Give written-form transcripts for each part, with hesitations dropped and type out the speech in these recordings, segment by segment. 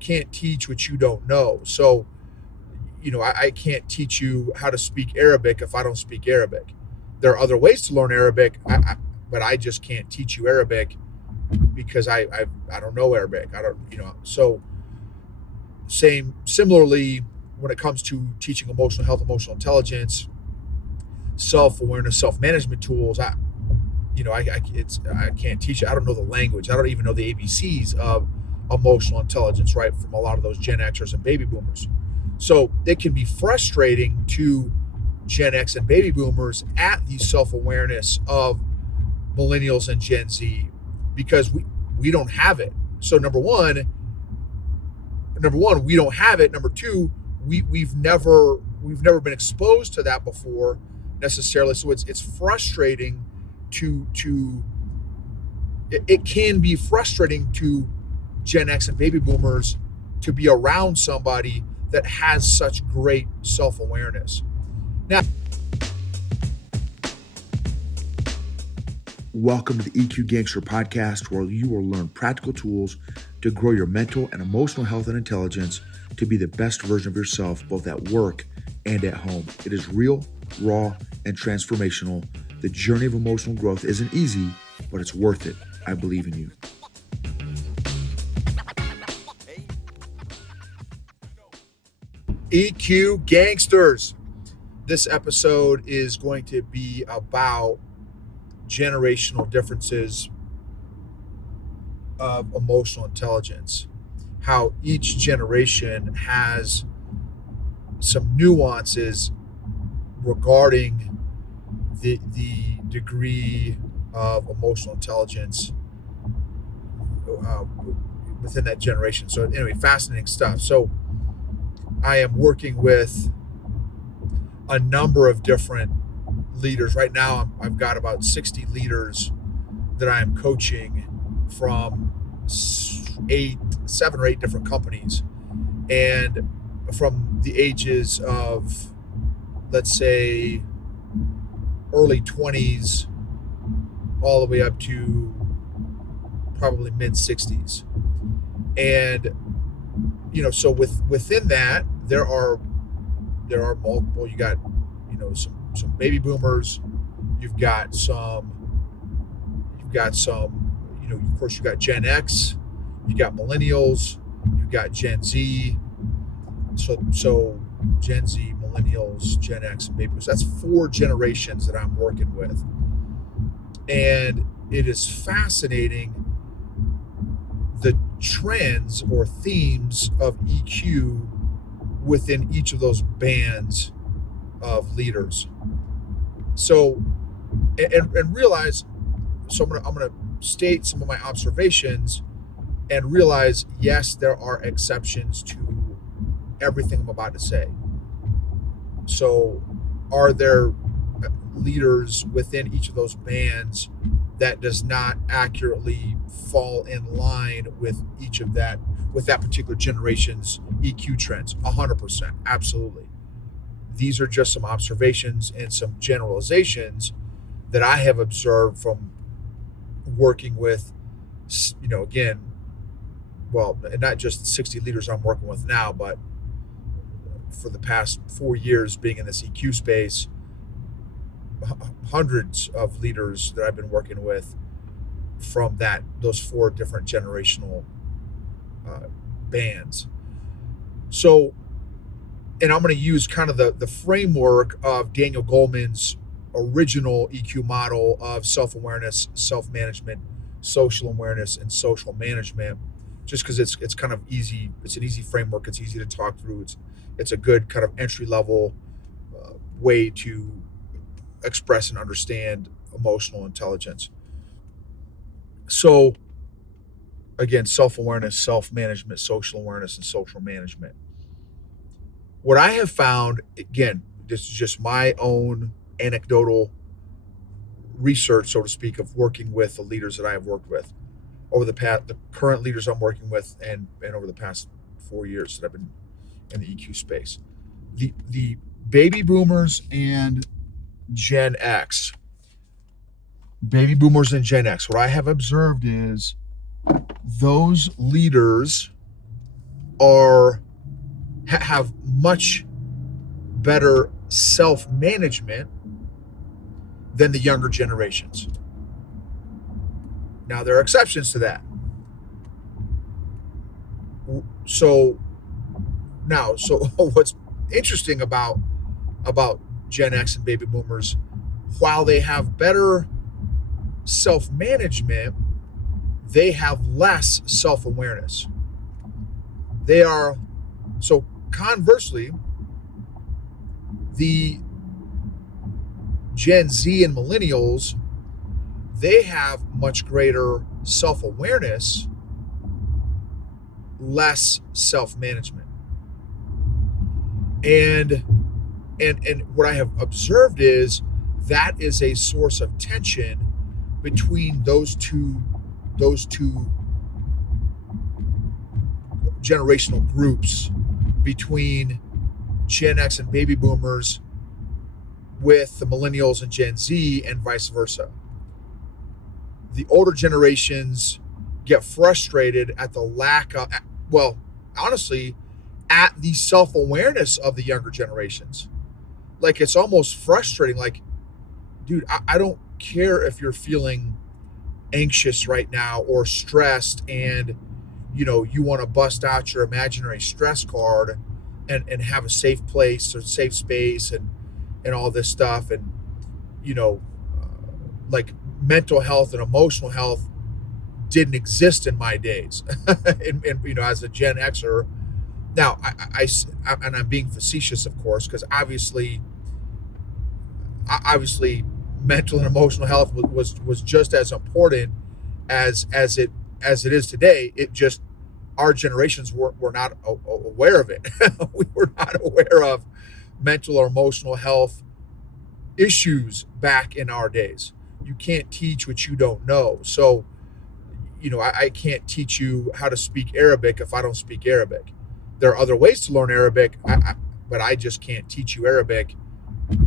can't teach what you don't know. So, I can't teach you how to speak Arabic if I don't speak Arabic. There are other ways to learn Arabic, but I just can't teach you Arabic because I don't know Arabic. I don't, so similarly, when it comes to teaching emotional health, emotional intelligence, self-awareness, self-management tools, I can't teach it. I don't know the language. I don't even know the ABCs of emotional intelligence, right? From a lot of those Gen Xers and baby boomers. So it can be frustrating to Gen X and baby boomers at the self-awareness of millennials and Gen Z because we don't have it. So number one, we don't have it. Number two, we've never been exposed to that before necessarily. So it's frustrating it can be frustrating to Gen X and baby boomers to be around somebody that has such great self-awareness. Now, welcome to the EQ Gangster podcast, where you will learn practical tools to grow your mental and emotional health and intelligence to be the best version of yourself, both at work and at home. It is real, raw, and transformational. The journey of emotional growth isn't easy, but it's worth it. I believe in you. EQ Gangsters. This episode is going to be about generational differences of emotional intelligence, how each generation has some nuances regarding the degree of emotional intelligence within that generation. So anyway, fascinating stuff. So I am working with a number of different leaders. Right now, I've got about 60 leaders that I am coaching from 7 or 8 different companies, and from the ages of, let's say, early 20s all the way up to probably mid 60s. And so within that there are multiple. You got some baby boomers, you've got some of course you got Gen X, you got millennials, you've got Gen Z. So Gen Z, millennials, Gen X, and baby boomers. That's 4 generations that I'm working with. And it is fascinating the trends or themes of EQ within each of those bands of leaders. So, and realize, so I'm gonna state some of my observations and realize, yes, there are exceptions to everything I'm about to say. So are there leaders within each of those bands that does not accurately fall in line with that particular generation's EQ trends? 100%, absolutely. These are just some observations and some generalizations that I have observed from working with, again, well, not just the 60 leaders I'm working with now, but for the past 4 years being in this EQ space, hundreds of leaders that I've been working with from those 4 different generational bands. So, and I'm going to use kind of the framework of Daniel Goleman's original EQ model of self-awareness, self-management, social awareness, and social management, just because it's kind of easy. It's an easy framework. It's easy to talk through. It's a good kind of entry-level way to express and understand emotional intelligence. So again, self-awareness, self-management, social awareness, and social management. What I have found, again, this is just my own anecdotal research, so to speak, of working with the leaders that I have worked with over the current leaders I'm working with, and over the past 4 years that I've been in the EQ space. The baby boomers and Gen X. Baby boomers and Gen X. What I have observed is those leaders have much better self-management than the younger generations. Now, there are exceptions to that. So what's interesting about Gen X and baby boomers, while they have better self-management, they have less self-awareness. So conversely, the Gen Z and millennials, they have much greater self-awareness, less self-management. And what I have observed is that is a source of tension between those two generational groups, between Gen X and baby boomers with the millennials and Gen Z, and vice versa. The older generations get frustrated at the lack of, well, honestly, at the self-awareness of the younger generations. Like, it's almost frustrating. Like, dude, I don't care if you're feeling anxious right now or stressed and, you want to bust out your imaginary stress card and have a safe place or safe space and all this stuff. And, like, mental health and emotional health didn't exist in my days. and as a Gen Xer, now and I'm being facetious, of course, because obviously mental and emotional health was just as important as it is today. It just, our generations were not aware of it. We were not aware of mental or emotional health issues back in our days. You can't teach what you don't know. So, I can't teach you how to speak Arabic if I don't speak Arabic. There are other ways to learn Arabic, but I just can't teach you Arabic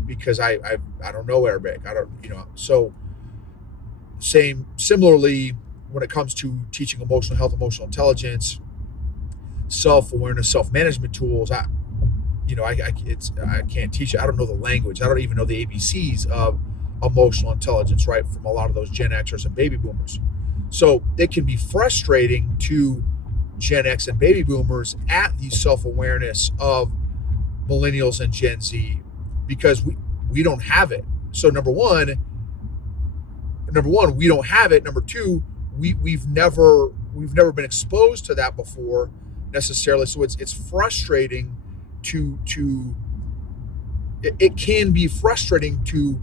because I don't know Arabic. I don't, so similarly, when it comes to teaching emotional health, emotional intelligence, self-awareness, self-management tools, I can't teach it. I don't know the language. I don't even know the ABCs of emotional intelligence, right, from a lot of those Gen Xers and baby boomers. So it can be frustrating to Gen X and baby boomers at the self-awareness of millennials and Gen Z, because we don't have it. So number one, we don't have it. Number two, we've never been exposed to that before necessarily. So it's frustrating it can be frustrating to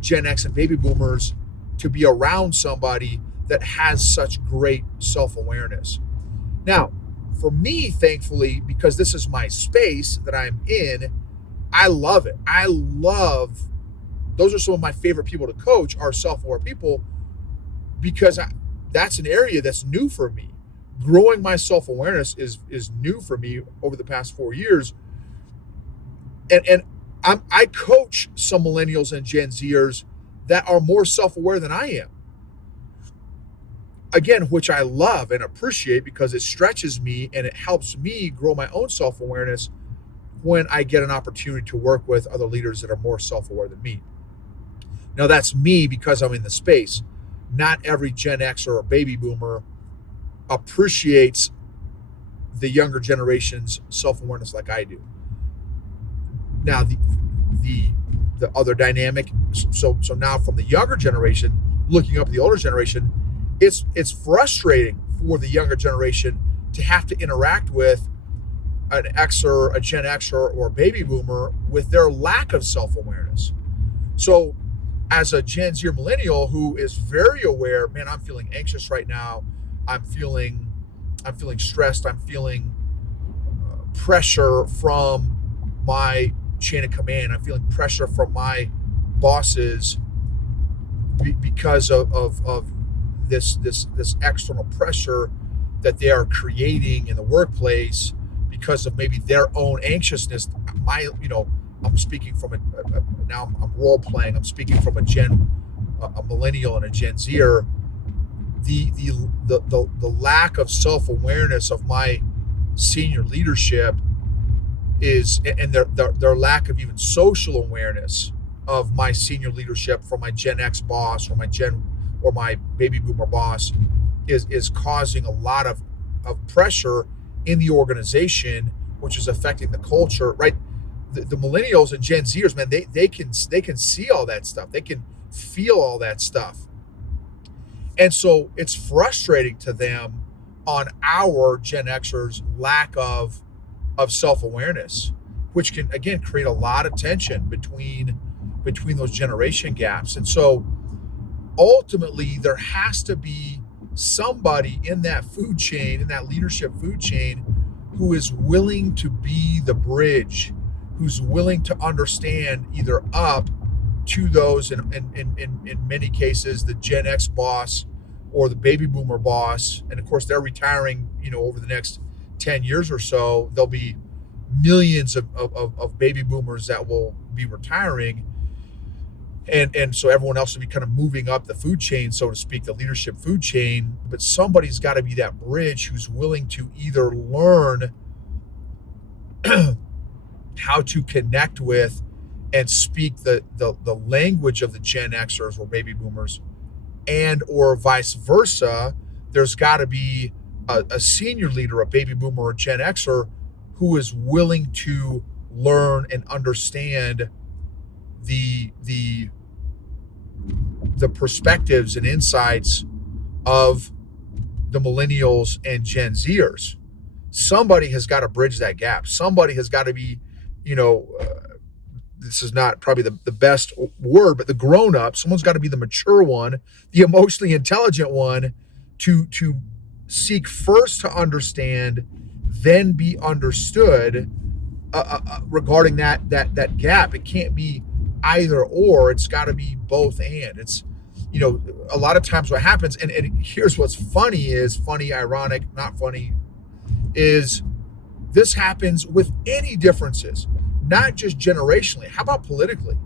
Gen X and baby boomers to be around somebody that has such great self-awareness. Now, for me, thankfully, because this is my space that I'm in, I love it. Those are some of my favorite people to coach, are self-aware people, because that's an area that's new for me. Growing my self-awareness is new for me over the past 4 years. And I coach some millennials and Gen Zers that are more self-aware than I am. Again, which I love and appreciate, because it stretches me and it helps me grow my own self-awareness when I get an opportunity to work with other leaders that are more self-aware than me. Now, that's me because I'm in the space. Not every Gen X or a baby boomer appreciates the younger generation's self-awareness like I do. Now, the other dynamic, so now from the younger generation looking up at the older generation, it's frustrating for the younger generation to have to interact with an Xer, a Gen Xer, or a baby boomer with their lack of self-awareness. So as a Gen Z or millennial who is very aware, man, I'm feeling anxious right now. I'm feeling stressed. I'm feeling pressure from my chain of command. I'm feeling pressure from my bosses because of this external pressure that they are creating in the workplace because of maybe their own anxiousness. I'm speaking from now I'm role playing. I'm speaking from a millennial and a Gen Zer. The lack of self-awareness of my senior leadership is, and their lack of even social awareness of my senior leadership from my Gen X boss or my baby boomer boss is causing a lot of pressure in the organization, which is affecting the culture, right? The millennials and Gen Zers, man, they can see all that stuff. They can feel all that stuff. And so it's frustrating to them on our Gen Xers' lack of self-awareness, which can, again, create a lot of tension between those generation gaps. And so ultimately there has to be somebody in that food chain, in that leadership food chain, who is willing to be the bridge, who's willing to understand either up to those, in many cases, the Gen X boss or the baby boomer boss. And of course they're retiring, over the next 10 years or so, there'll be millions of baby boomers that will be retiring. And so everyone else will be kind of moving up the food chain, so to speak, the leadership food chain. But somebody's got to be that bridge who's willing to either learn how to connect with and speak the language of the Gen Xers or baby boomers, and or vice versa. There's got to be a senior leader, a baby boomer or Gen Xer, who is willing to learn and understand the perspectives and insights of the millennials and Gen Zers. Somebody has got to bridge that gap. Somebody has got to be, this is not probably the best word, but the grown-up. Someone's got to be the mature one, the emotionally intelligent one, to seek first to understand, then be understood regarding that gap. It can't be either or. It's got to be both and. It's, a lot of times what happens, and here's what's funny, ironic, not funny, is this happens with any differences, not just generationally. How about politically?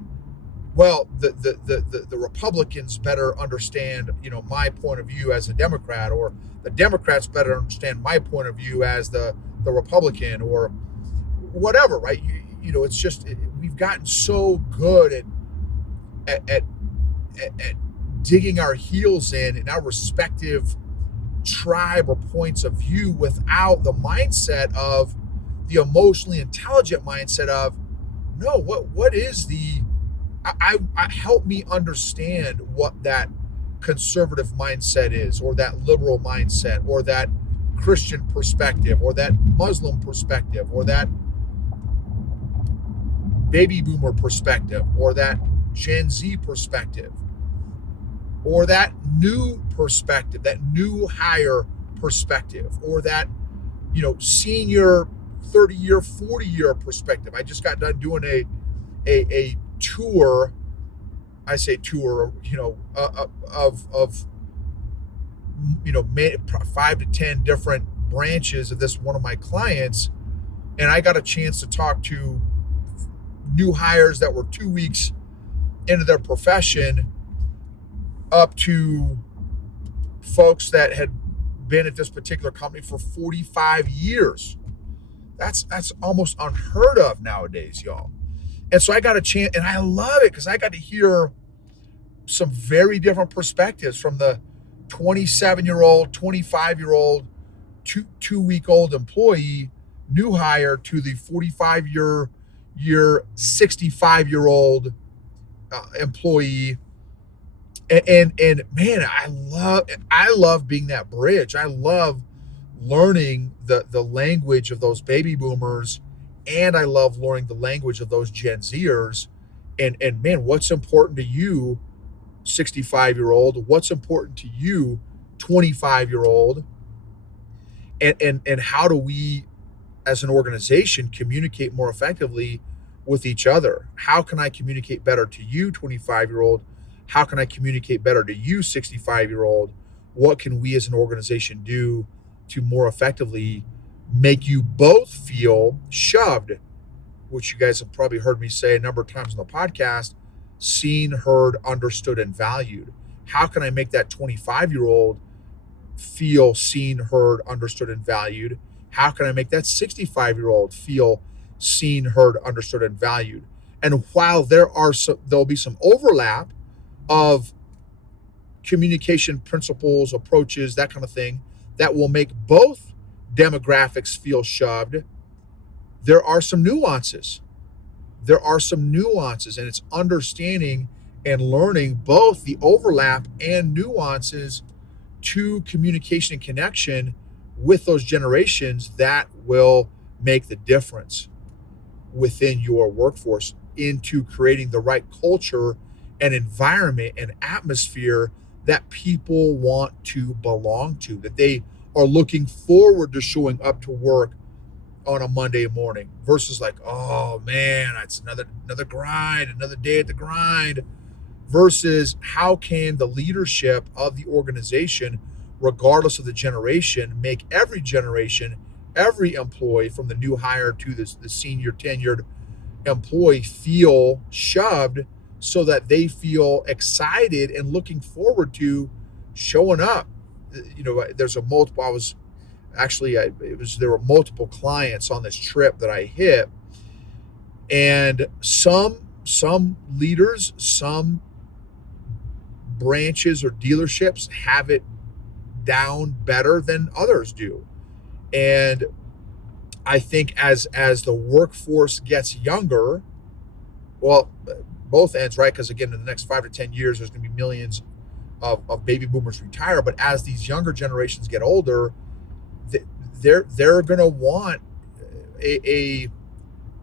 Well, the Republicans better understand, my point of view as a Democrat, or the Democrats better understand my point of view as the Republican, or whatever, right? It's just, we've gotten so good at digging our heels in our respective tribe or points of view, without the mindset of the emotionally intelligent mindset of, no, what is I help me understand what that conservative mindset is, or that liberal mindset, or that Christian perspective, or that Muslim perspective, or that baby boomer perspective, or that Gen Z perspective, or that new perspective, that new higher perspective, or that, senior 30-year, 40-year perspective. I just got done doing a tour. I say tour, of 5 to 10 different branches of this one of my clients, and I got a chance to talk to new hires that were 2 weeks into their profession, up to folks that had been at this particular company for 45 years. That's almost unheard of nowadays, y'all. And so I got a chance, and I love it because I got to hear some very different perspectives from the 27-year-old, 25-year-old, two-week-old employee, new hire, to the 45-year, 65-year-old employee. And man, I love being that bridge. I love learning the language of those baby boomers, and I love learning the language of those Gen Zers. And man, what's important to you, 65-year-old? What's important to you, 25-year-old? And how do we, as an organization, communicate more effectively with each other? How can I communicate better to you, 25-year-old? How can I communicate better to you, 65-year-old? What can we as an organization do to more effectively make you both feel shoved, which you guys have probably heard me say a number of times on the podcast, seen, heard, understood, and valued? How can I make that 25-year-old feel seen, heard, understood, and valued? How can I make that 65-year-old feel seen, heard, understood, and valued? And while there'll be some overlap of communication principles, approaches, that kind of thing, that will make both demographics feel shoved, there are some nuances. And it's understanding and learning both the overlap and nuances to communication and connection with those generations that will make the difference within your workforce into creating the right culture and environment and atmosphere that people want to belong to, that they are looking forward to showing up to work on a Monday morning versus like, oh man, it's another grind, another day at the grind, versus how can the leadership of the organization, regardless of the generation, make every generation, every employee from the new hire to the senior tenured employee feel shoved so that they feel excited and looking forward to showing up. There's a multiple, there were multiple clients on this trip that I hit, and some leaders, some branches or dealerships have it down better than others do. And I think as the workforce gets younger, well, both ends, right? Because again, in the next 5 to 10 years, there's going to be millions of baby boomers retire. But as these younger generations get older, they're going to want a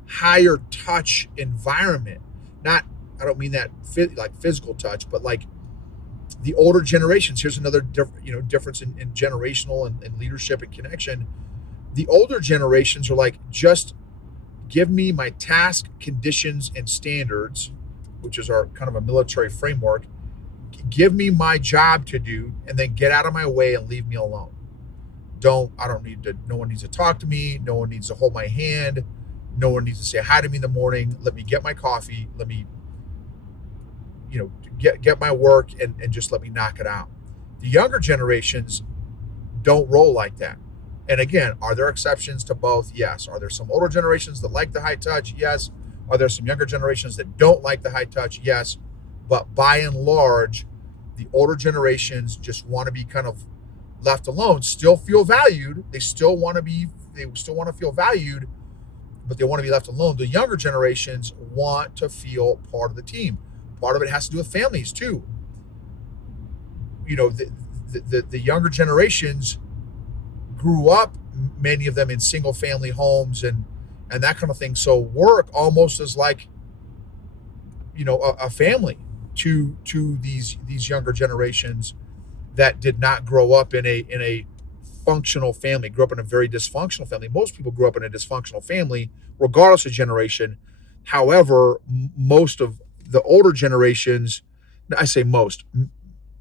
higher touch environment. I don't mean that like physical touch, but like the older generations. Here's another difference in generational and leadership and connection. The older generations are like, just give me my task, conditions, and standards, which is our kind of a military framework. Give me my job to do, and then get out of my way and leave me alone. No one needs to talk to me. No one needs to hold my hand. No one needs to say hi to me in the morning. Let me get my coffee. Let me, get my work and just let me knock it out. The younger generations don't roll like that. And again, are there exceptions to both? Yes. Are there some older generations that like the high touch? Yes. Are there some younger generations that don't like the high touch? Yes. But by and large, the older generations just want to be kind of left alone, still feel valued. They still want to feel valued, but they want to be left alone. The younger generations want to feel part of the team. Part of it has to do with families too. The younger generations grew up, many of them in single family homes and that kind of thing. So work almost is like, a family to these younger generations that did not grow up in a functional family, grew up in a very dysfunctional family. Most people grew up in a dysfunctional family, regardless of generation. However, most of the older generations, I say most,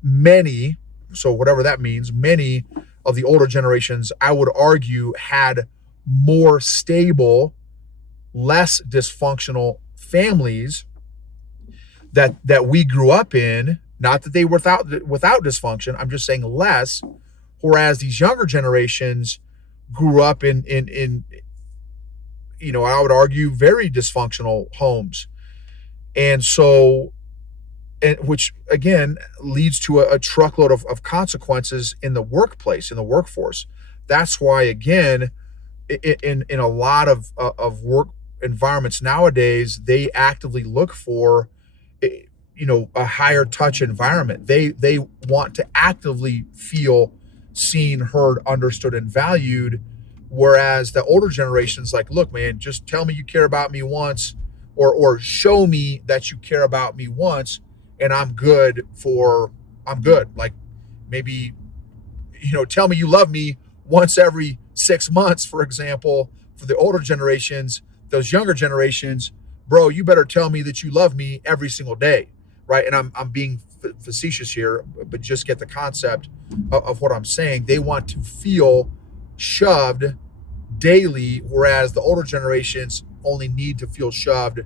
many, so whatever that means, many of the older generations, I would argue, had more stable, less dysfunctional families that we grew up in. Not that they were without dysfunction. I'm just saying less. Whereas these younger generations grew up in I would argue, very dysfunctional homes. And so, which again leads to a truckload of consequences in the workplace, in the workforce. That's why, again, in a lot of work environments nowadays, they actively look for a higher touch environment. They want to actively feel seen, heard, understood, and valued. Whereas the older generation's like, look, man, just tell me you care about me once, or show me that you care about me once, and I'm good. Like maybe, tell me you love me once every 6 months, for example. For the older generations, those younger generations, bro, you better tell me that you love me every single day, right? And I'm being facetious here, but just get the concept of what I'm saying. They want to feel shoved daily, whereas the older generations only need to feel shoved,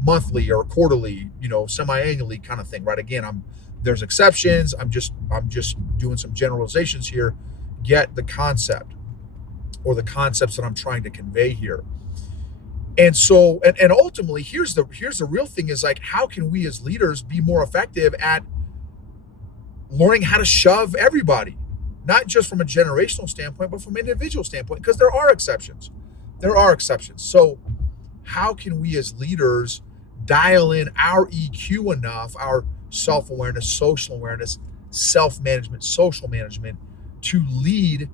monthly or quarterly, semi-annually kind of thing, right? Again, there's exceptions. I'm just doing some generalizations here. Get the concept. or the concepts that I'm trying to convey here. And so, and ultimately, here's the real thing is like, how can we as leaders be more effective at learning how to shove everybody, not just from a generational standpoint, but from an individual standpoint, because there are exceptions. There are exceptions. So how can we as leaders dial in our EQ enough, our self-awareness, social awareness, self-management, social management, to lead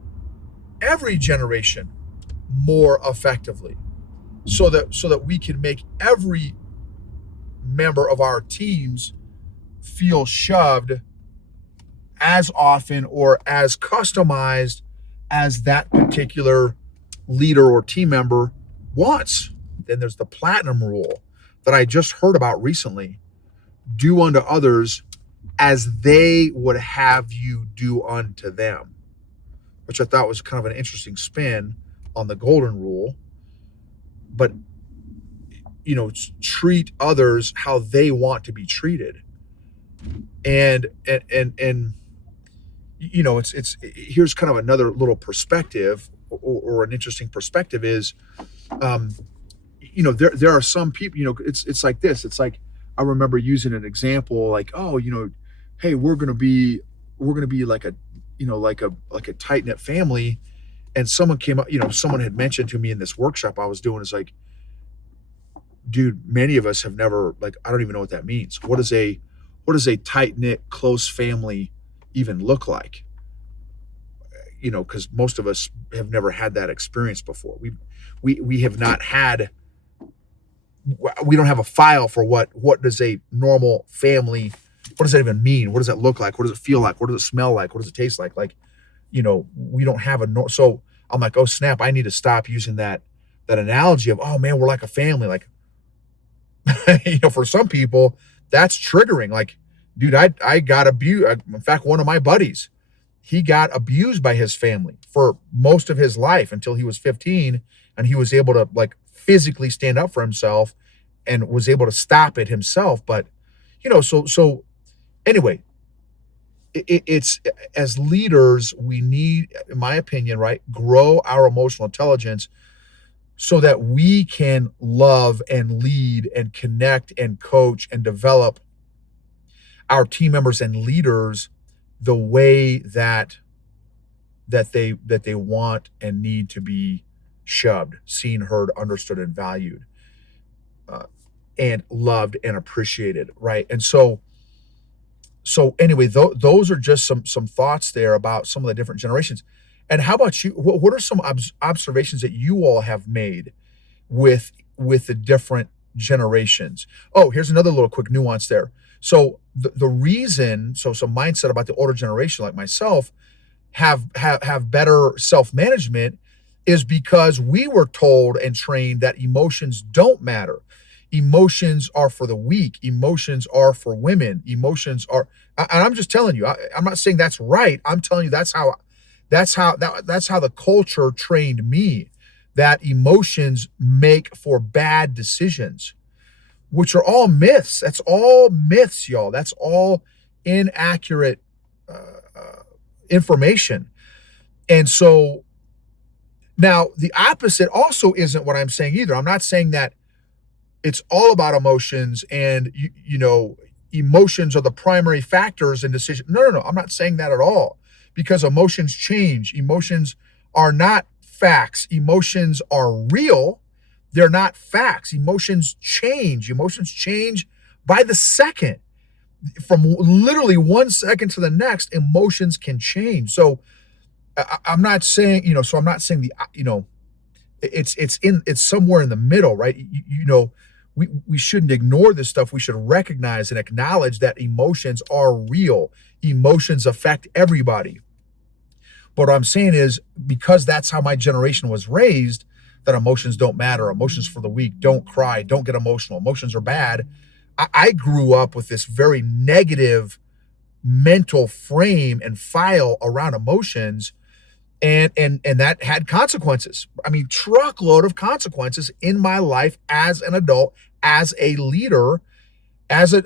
every generation more effectively, so that we can make every member of our teams feel shoved as often or as customized as that particular leader or team member wants. Then there's the platinum rule that I just heard about recently. Do unto others as they would have you do unto them, which I thought was kind of an interesting spin on the golden rule. But, treat others how they want to be treated. And it's here's kind of another little perspective or an interesting perspective is, there are some people, it's like this. It's like, I remember using an example like, hey, we're going to be like a, like a tight knit family. And someone came up, someone had mentioned to me in this workshop I was doing, is like, dude, many of us have never, like, I don't even know what that means. What does a tight knit, close family even look like? Because most of us have never had that experience before. We have not had, we don't have a file for what does a normal family, what does that even mean? What does that look like? What does it feel like? What does it smell like? What does it taste like? Like, we don't have so I'm like, oh snap, I need to stop using that analogy of, oh man, we're like a family. Like, for some people that's triggering. Like, dude, I got abused. In fact, one of my buddies, he got abused by his family for most of his life until he was 15, and he was able to like physically stand up for himself and was able to stop it himself. But, so anyway, it's as leaders, we need, in my opinion, right, grow our emotional intelligence so that we can love and lead and connect and coach and develop our team members and leaders the way that they want and need to be shoved, seen, heard, understood, and valued, and loved and appreciated, right? And so anyway, those are just some thoughts there about some of the different generations. And how about you? What are some observations that you all have made with the different generations? Oh, here's another little quick nuance there. So the reason, some mindset about the older generation like myself have better self-management is because we were told and trained that emotions don't matter. Emotions are for the weak. Emotions are for women. Emotions are, and I'm just telling you, I'm not saying that's right. I'm telling you that's how the culture trained me, that emotions make for bad decisions, which are all myths. That's all myths, y'all. That's all inaccurate information. And so now the opposite also isn't what I'm saying either. I'm not saying that it's all about emotions and, emotions are the primary factors in decision. No. I'm not saying that at all, because emotions change. Emotions are not facts. Emotions are real. They're not facts. Emotions change. Emotions change by the second. From literally 1 second to the next, emotions can change. So I'm not saying, I'm not saying it's somewhere in the middle, right? We shouldn't ignore this stuff. We should recognize and acknowledge that emotions are real. Emotions affect everybody. But what I'm saying is, because that's how my generation was raised, that emotions don't matter, emotions for the weak, don't cry, don't get emotional, emotions are bad. I grew up with this very negative mental frame and file around emotions, and that had consequences. I mean, truckload of consequences in my life as an adult, as a leader, as a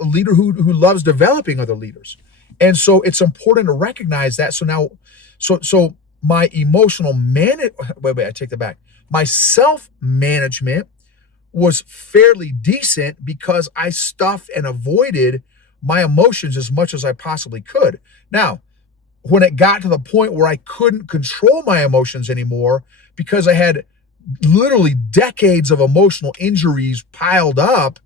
leader who loves developing other leaders. And so it's important to recognize that. So now, so my emotional wait, I take that back. My self-management was fairly decent because I stuffed and avoided my emotions as much as I possibly could. Now, when it got to the point where I couldn't control my emotions anymore because I had literally decades of emotional injuries piled up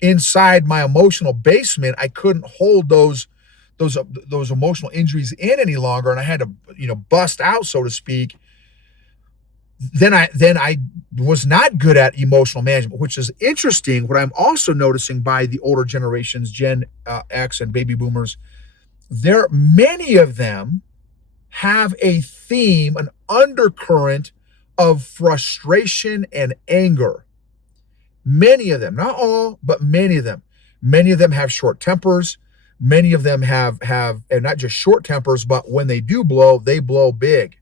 inside my emotional basement, I couldn't hold those emotional injuries in any longer, and I had to, bust out, so to speak. Then I was not good at emotional management, which is interesting. What I'm also noticing by the older generations, Gen X and baby boomers, many of them have a theme, an undercurrent of frustration and anger. Many of them, not all, but many of them. Many of them have short tempers. Many of them have and not just short tempers, but when they do blow, they blow big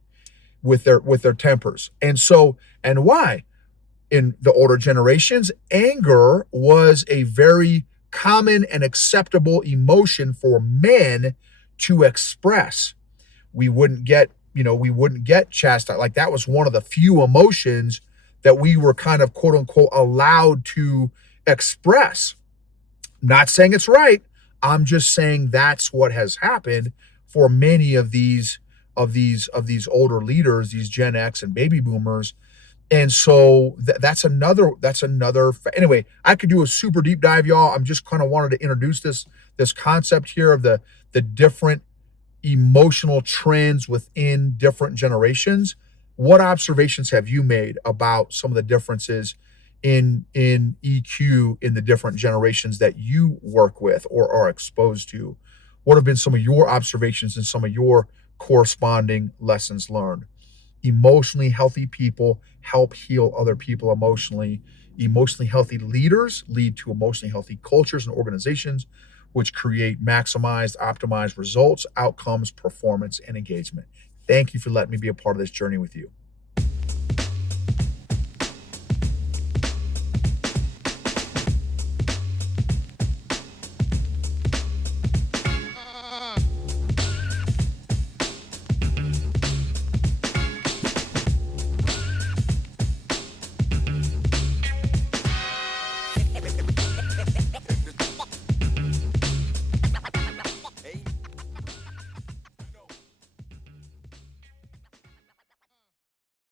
with their tempers. And why? In the older generations, anger was a very common and acceptable emotion for men to express. We wouldn't get chastised. Like, that was one of the few emotions that we were kind of, quote unquote, allowed to express. Not saying it's right. I'm just saying that's what has happened for many of these older leaders, these Gen X and baby boomers. And so that's another anyway, I could do a super deep dive, y'all. I'm just kind of wanted to introduce this concept here of the different emotional trends within different generations. What observations have you made about some of the differences in EQ in the different generations that you work with or are exposed to? What have been some of your observations and some of your corresponding lessons learned? Emotionally healthy people help heal other people emotionally. Emotionally healthy leaders lead to emotionally healthy cultures and organizations, which create maximized, optimized results, outcomes, performance, and engagement. Thank you for letting me be a part of this journey with you.